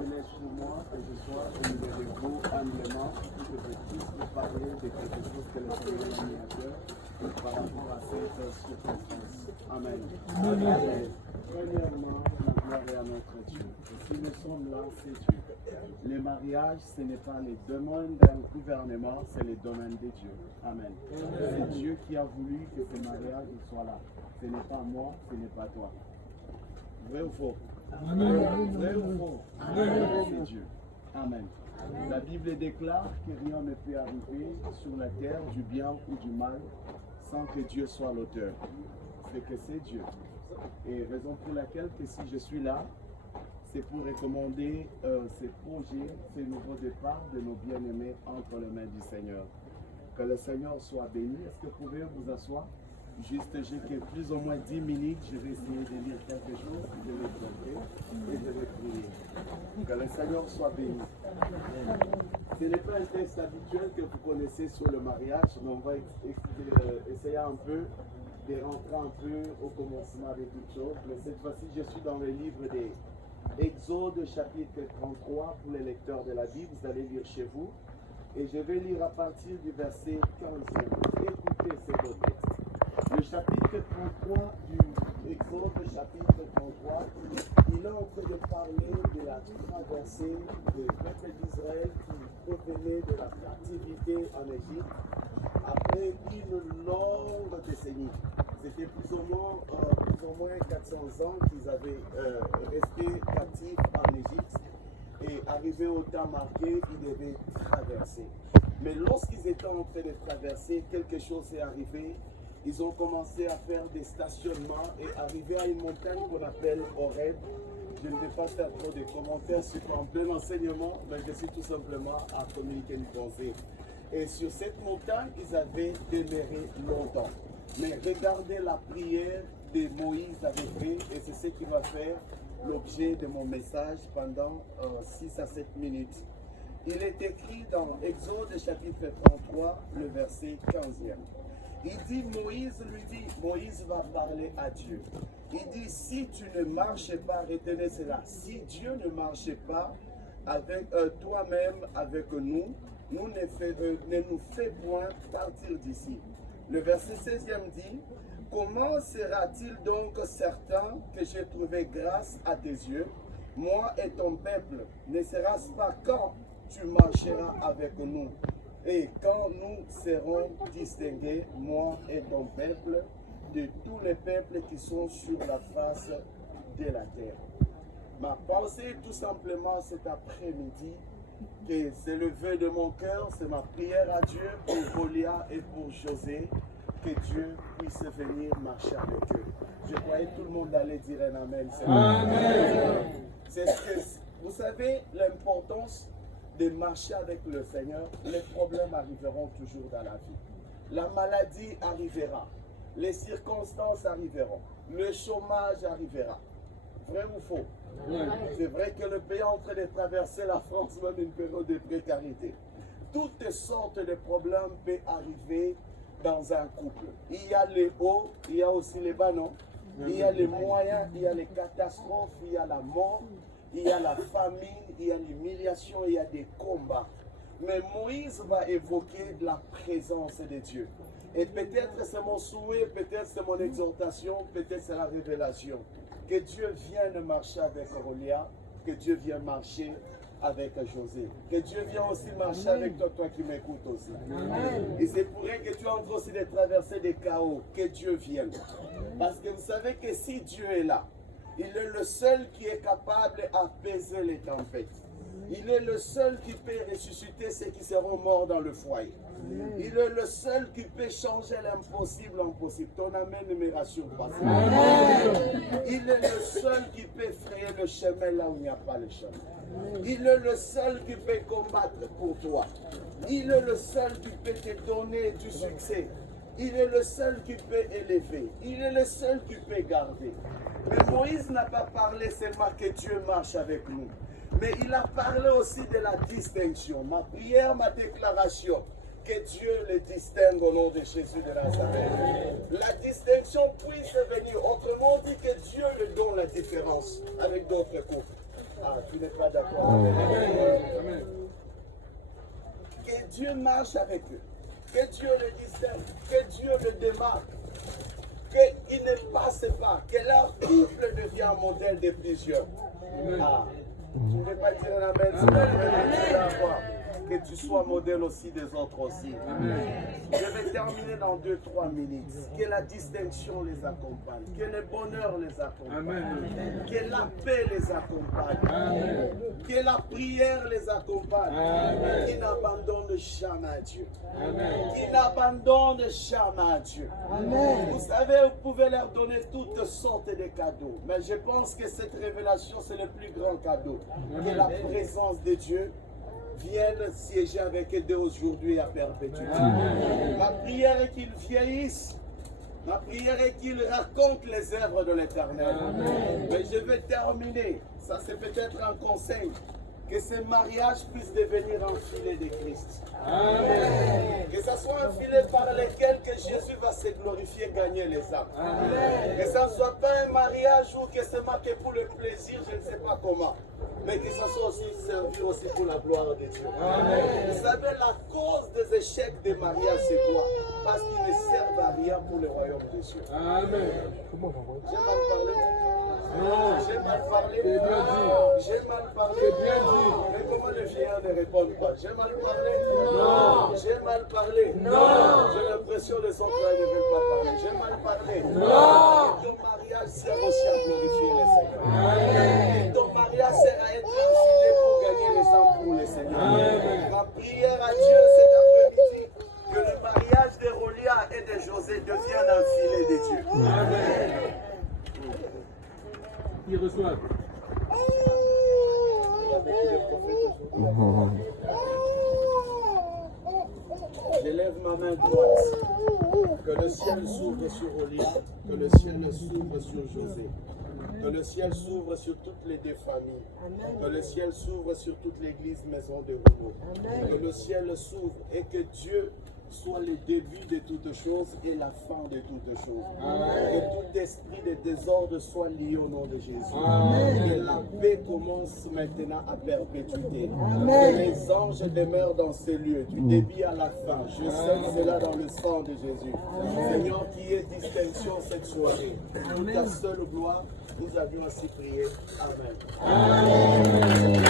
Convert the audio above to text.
venez sur moi, que je sois au milieu de vous humblement, pour que je puisse vous parler de quelque chose que le Seigneur m'a mis à cœur par rapport à cette circonstance. Amen. Amen. Premièrement, la gloire est à notre Dieu. Et si nous sommes là, c'est Dieu. Le mariage, ce n'est pas les domaines d'un gouvernement, c'est les domaines de Dieu. Amen. C'est Dieu qui a voulu que ce mariage soit là. Ce n'est pas moi, ce n'est pas toi. Vrai ou faux? Vrai ou faux? C'est Dieu. Amen. La Bible déclare que rien ne peut arriver sur la terre, du bien ou du mal, sans que Dieu soit l'auteur. C'est que c'est Dieu. Et raison pour laquelle que si je suis là, c'est pour recommander ces projets, ce nouveau départ de nos bien-aimés entre les mains du Seigneur. Que le Seigneur soit béni. Est-ce que vous pouvez vous asseoir? Juste, j'ai que plus ou moins 10 minutes, je vais essayer de lire quelque chose, je vais chanter et je vais prier. Que le Seigneur soit béni. Ce n'est pas un texte habituel que vous connaissez sur le mariage, mais on va essayer un peu de rentrer un peu au commencement de toutes choses. Mais cette fois-ci, je suis dans le livre des Exode chapitre 33 pour les lecteurs de la Bible. Vous allez lire chez vous. Et je vais lire à partir du verset 15. Écoutez ce beau texte. Le chapitre 33 du Exode, chapitre 33, il est en train de parler de la traversée du peuple d'Israël qui revenait de la captivité en Égypte après une longue décennie. C'était plus ou moins 400 ans qu'ils avaient resté captifs en Égypte. Et arrivé au temps marqué, ils devaient traverser. Mais lorsqu'ils étaient en train de traverser, quelque chose est arrivé. Ils ont commencé à faire des stationnements et arrivé à une montagne qu'on appelle Horeb. Je ne vais pas faire trop de commentaires sur en plein enseignement, mais je suis tout simplement à communiquer une pensée. Et sur cette montagne, ils avaient demeuré longtemps. Mais regardez la prière de Moïse avec eux, et c'est ce qui va faire l'objet de mon message pendant 6 à 7 minutes. Il est écrit dans Exode chapitre 33, le verset 15e. Il dit, Moïse va parler à Dieu. Il dit, si tu ne marches pas, retenez cela, si Dieu ne marchait pas avec toi-même, avec nous, ne nous fait point partir d'ici. Le verset 16e dit, comment sera-t-il donc certain que j'ai trouvé grâce à tes yeux, moi et ton peuple? Ne sera-ce pas quand tu marcheras avec nous et quand nous serons distingués, moi et ton peuple, de tous les peuples qui sont sur la face de la terre? Ma pensée tout simplement cet après-midi, que c'est le vœu de mon cœur, c'est ma prière à Dieu pour Golia et pour José, que Dieu puisse venir marcher avec eux. Je croyais tout le monde allait dire un amen. Amen. C'est ce que, vous savez, l'importance de marcher avec le Seigneur. Les problèmes arriveront toujours dans la vie. La maladie arrivera. Les circonstances arriveront. Le chômage arrivera. Vrai ou faux? Oui. C'est vrai que le pays est en train de traverser la France, même une période de précarité. Toutes sortes de problèmes peuvent arriver dans un couple. Il y a les hauts, il y a aussi les bas, non? Il y a les moyens, il y a les catastrophes, il y a la mort, il y a la famine, il y a l'humiliation, il y a des combats. Mais Moïse va évoquer la présence de Dieu. Et peut-être c'est mon souhait, peut-être c'est mon exhortation, peut-être c'est la révélation. Que Dieu vienne marcher avec Aurélia, que Dieu vienne marcher avec José. Que Dieu vienne aussi marcher avec toi, toi qui m'écoutes aussi. Amen. Et c'est pour vrai que tu entres aussi de traverser des chaos. Que Dieu vienne. Parce que vous savez que si Dieu est là, il est le seul qui est capable d'apaiser les tempêtes. Il est le seul qui peut ressusciter ceux qui seront morts dans le foyer. Il est le seul qui peut changer l'impossible en possible. Ton amen ne me rassure pas. Il est le seul qui peut frayer le chemin là où il n'y a pas le chemin. Il est le seul qui peut combattre pour toi. Il est le seul qui peut te donner du succès. Il est le seul qui peut élever. Il est le seul qui peut garder. Mais Moïse n'a pas parlé seulement que Dieu marche avec nous. Mais il a parlé aussi de la distinction. Ma prière, ma déclaration, que Dieu le distingue au nom de Jésus de Nazareth. La distinction puisse venir. Autrement dit, que Dieu le donne la différence avec d'autres couples. Ah, tu n'es pas d'accord. Amen. Que Dieu marche avec eux. Que Dieu le distingue. Que Dieu le démarque. Qu'ils ne passent pas. Que leur couple devient un modèle de plusieurs. Ah, tu ne veux pas dire un amen. Que tu sois modèle aussi des autres aussi. Amen. Je vais terminer dans 2-3 minutes. Que la distinction les accompagne. Que le bonheur les accompagne. Amen. Que la paix les accompagne. Amen. Que la prière les accompagne. Amen. Qu'ils n'abandonnent jamais à Dieu. Amen. Qu'ils n'abandonnent jamais à Dieu. Amen. Vous savez, vous pouvez leur donner toutes sortes de cadeaux. Mais je pense que cette révélation, c'est le plus grand cadeau. Amen. Que la présence de Dieu viennent siéger avec eux dès aujourd'hui à perpétuité. Ma prière est qu'ils vieillissent. Ma prière est qu'ils racontent les œuvres de l'Éternel. Mais je vais terminer. Ça, c'est peut-être un conseil. Que ce mariage puisse devenir un filet de Christ. Amen. Que ce soit un filet par lequel que Jésus va se glorifier, gagner les âmes. Amen. Que ça ne soit pas un mariage où que c'est marqué pour le plaisir, je ne sais pas comment. Mais que ça soit aussi servir aussi pour la gloire de Dieu. Amen. Vous savez, la cause des échecs des mariages, c'est quoi? Parce qu'ils ne servent à rien pour le royaume de Dieu. Amen. J'ai mal parlé. Non, j'ai mal parlé. C'est bien dit. J'ai mal parlé. C'est bien dit. Mais comment les vieillards ne répondent pas? J'ai mal parlé. Non. J'ai mal parlé. Non. J'ai l'impression que les autres ne veulent pas parler. J'ai mal parlé. Non. Et ton mariage sert aussi à glorifier le Seigneur. Amen. Et ton mariage sert à être un filet pour gagner les âmes pour le Seigneur. Amen. Ma prière à Dieu cet après-midi, que le mariage de Rolia et de José devienne un filet de Dieu. Amen. Ils reçoivent. J'élève ma main droite. Que le ciel s'ouvre sur Rolia, que le ciel s'ouvre sur José. Que le ciel s'ouvre sur toutes les deux familles. Amen. Que le ciel s'ouvre sur toute l'église Maison de Rouleau. Que le ciel s'ouvre et que Dieu soit le début de toutes choses et la fin de toutes choses. Amen. Que tout esprit de désordre soit lié au nom de Jésus. Amen. Que la paix commence maintenant à perpétuité. Amen. Que les anges demeurent dans ces lieux, du début à la fin. Je scelle cela dans le sang de Jésus. Amen. Seigneur, qui est distinction cette soirée. Pour ta seule gloire, nous avions ainsi prié. Amen. Amen.